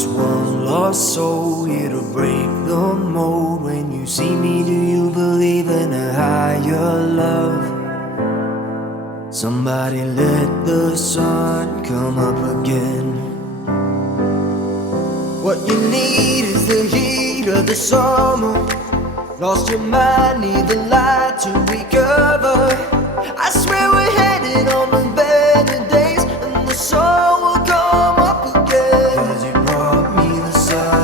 just one lost soul here to break the mold. When you see me, do you believe in a higher love? Somebody let the sun come up again. What you need is the heat of the summer. Lost your mind, need the light to recover. I swear we're headed on the better days, and the sun will come up again. 'Cause you brought me the sun.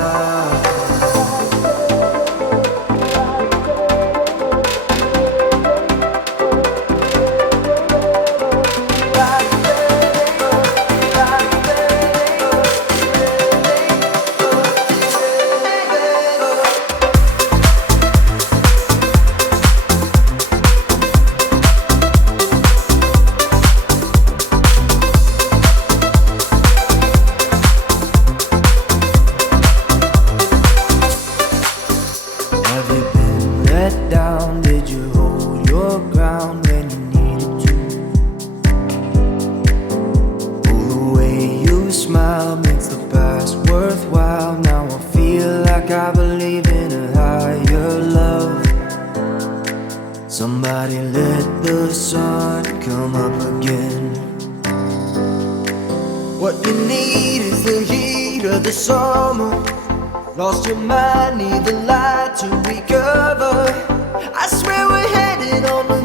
Somebody let the sun come up again. What you need is the heat of the summer. Lost your mind, need the light to recover. I swear we're headed on the